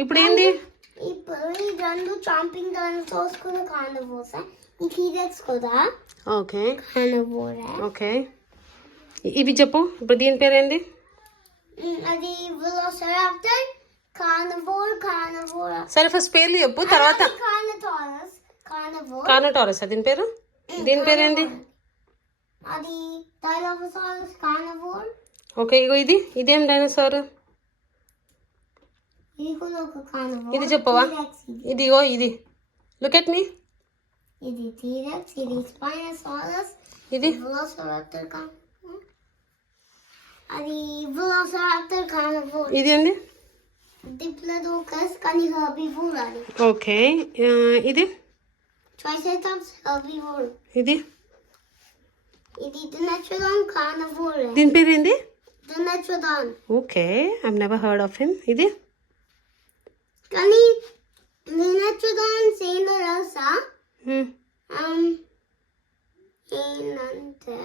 ఇప్పుడు ఏంది? ఇప్పుడు ఈ రెండు చాంపింగ్ డైనోసార్స్ కూడా కార్నివోర్స్. ఈ టీరెక్స్ కూడా ఓకే కార్నివోర్. ఓకే ఇవి చెప్పు. ఇప్పుడు దీని పేరేంది? అది వెలోసిరాప్టర్, కార్నివోర్. సరే ఫస్ట్ పేర్లు చెప్పు, తర్వాత కార్నోటారస్. కార్నోటారస్ దీని పేరు. దీని పేరేంది? అది డైలోఫోసారస్ కార్నివోర్. ఓకే ఇగో ఇదేం డైనోసార్? ఇది కూడా ఒక కార్నివోర్. ఇది చెప్పవా? ఇది లుక్ ఎట్ మీ. ఇది టీరెక్స్, ఇది స్పైనోసారస్, ఇది వెలోసిరాప్టర్. అది వెలోసిరాప్టర్ కార్నివోర్. ఇది ఏంది? డిప్లోడోకస్ కానీ హెర్బివోర్ అది. ఓకే ఇది ట్రైసెరాటాప్స్ హెర్బివోర్. ఇది డినెట్రోడాన్ కార్నివోర్. దీని పేరు ఏంది? Dimetrodon. Okay I never heard of him. ఇది కానీ డినెట్రోడాన్ సేందో తెలుసా? ఏంటంటే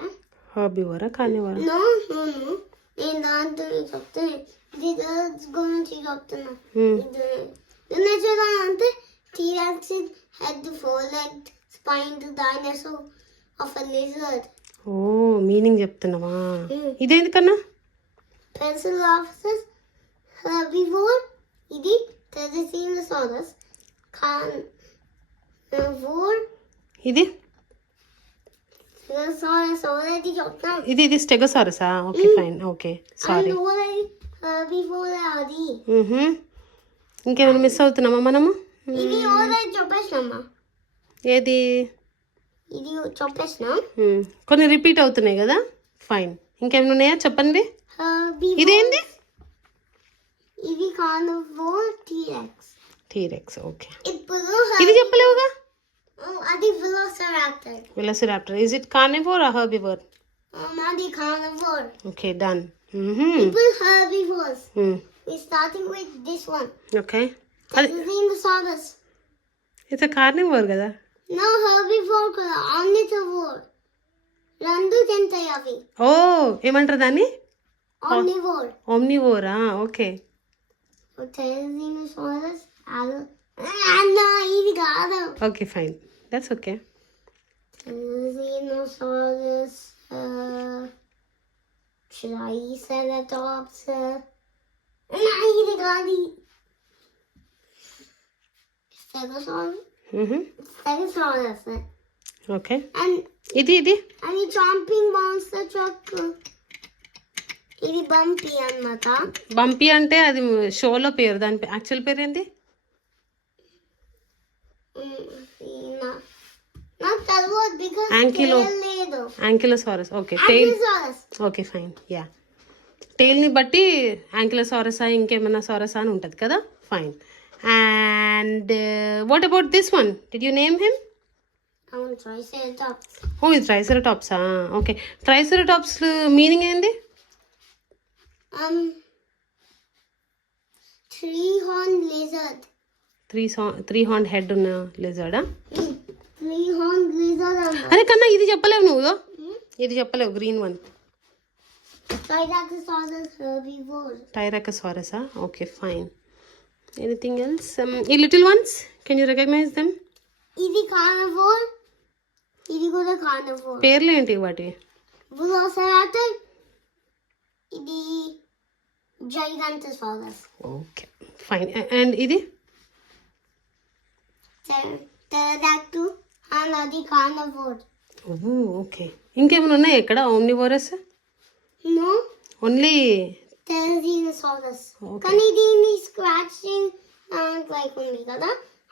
హర్బివోరా కార్నివోరా? నో నేను దాంతో చెప్తాను. ఇది గురించి చెప్తున్నా. డినెట్రోడాన్ అంటే T rex had the four-legged spined dinosaur of a lizard. ఓ మీనింగ్ చెప్తున్నావా? ఇదేంది కన్నా? Parasaurolophus herbivore. ఇది Therizinosaurus carnivore. ఇది Stegosaurus already చెప్తాను. ఇది స్టెగోసారసా? Okay fine. Okay sorry. herbivore అది. ఇంకేమైనా మిస్ అవుతున్నామా మనము? ఇది ఆల్రెడీ చెప్పేసినామా? ఏది? ఇది చెప్పేసినా. కొన్ని రిపీట్ అవుతున్నాయి కదా. ఫైన్. ఇంకేమైనా ఉన్నాయా చెప్పండి. ఇదేంది? ఇది కార్నివోర్ టీరెక్స్. T. rex okay. ఇప్పుడు ఇది చెప్పలేవుగా. అది Velociraptor. Velociraptor is it carnivore or herbivore? అది కార్నివోర్. Okay done. ఇప్పుడు herbivores. We starting with this one. Okay. Therizinosaurus. It's a carnivore కదా. No, herbivore కూడా omnivore. రెండు తింటాయి అవి. ఓ ఏమంటారు దాన్ని? Omnivore. Omnivore okay. Therizinosaurus అన్న ఇది కాదు. Okay fine that's okay. Therizinosaurus, Triceratops. ఇది కాదు. Stegosaurus. ఓకే. And ఇది అది చాంపింగ్ మాన్స్టర్ ట్రక్. ఇది బంపీ అన్నమాట. బంపీ అంటే అది షోలో పేరు. దాని యాక్చువల్ పేరు ఏంటి? నాకు తెలియదు బికాజ్ లేదు. Ankylosaurus. Okay tail. Okay fine yeah. టైల్ని బట్టి యాంకిలోసారసా ఇంకేమన్నా సారసా అని ఉంటుంది కదా. Fine. And what about this one? Did you name him? Triceratops. ఓ ఇది ట్రైసెరాటాప్సా? ఓకే. ట్రైసెరాటాప్స్ మీనింగ్ ఏంది? Three-horned lizard. Three horn head ఉన్న లిజర్డా? Three-horned lizard. అదే కన్నా ఇది చెప్పలేవు నువ్వు. ఇది చెప్పలేవు green one. Tyrannosaurus herbivore. Tyrannosaurus okay fine. Anything else? The little ones, can you recognize them? ఇది కార్నివోర్. ఇది కూడా కార్నివోర్. పేర్లు ఏంటి వాటి? వెలోసిరాప్టర్. ఇది జైగాంటోసారస్. Okay fine. అండ్ ఇది pterodactyl and అది కార్నివోర్. ఓకే. ఇంకేమైనా ఉన్నాయి ఇక్కడ ఓమ్నివోరస్? No only Therizinosaurus. కానీ దీన్ని స్క్రాచింగ్ లైక్ ఉంది కదా.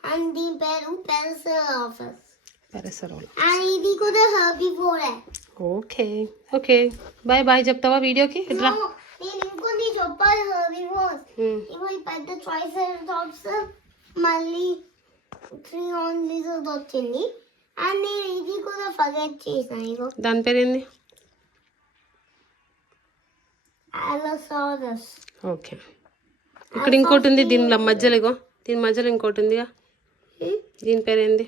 అండ్ దీని పేరు Parasaurolophus. అండ్ ఇది కూడా హెర్బివోరే. ఓకే ఓకే బాయ్ బాయ్ చెప్తావా వీడియోకి? ఇట్లా నేను ఇంకొన్ని చెప్పాలి. హెర్బివోర్స్ ఇవి పెద్ద ట్రైసెరాటాప్స్, మళ్ళీ త్రీ-హార్న్డ్ లిజర్డ్ వచ్చింది. అండ్ నేను ఇది కూడా ఫర్గెట్ చేశాను. దాని పేరేంది? Allosaurus. ఓకే. ఇక్కడ ఇంకోటి ఉంది దీని మధ్యలో. ఇగో దీని మధ్యలో ఇంకోటి ఉందిగా. దీని పేరేంది?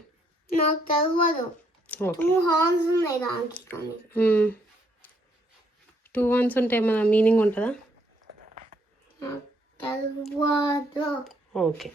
నాకు తెలియదు. 2 హార్న్స్ ఉన్నాయి దానికి. కానీ 2 హార్న్స్ ఉంటే ఏమైనా మీనింగ్ ఉంటుందా? తెలియదు. ఓకే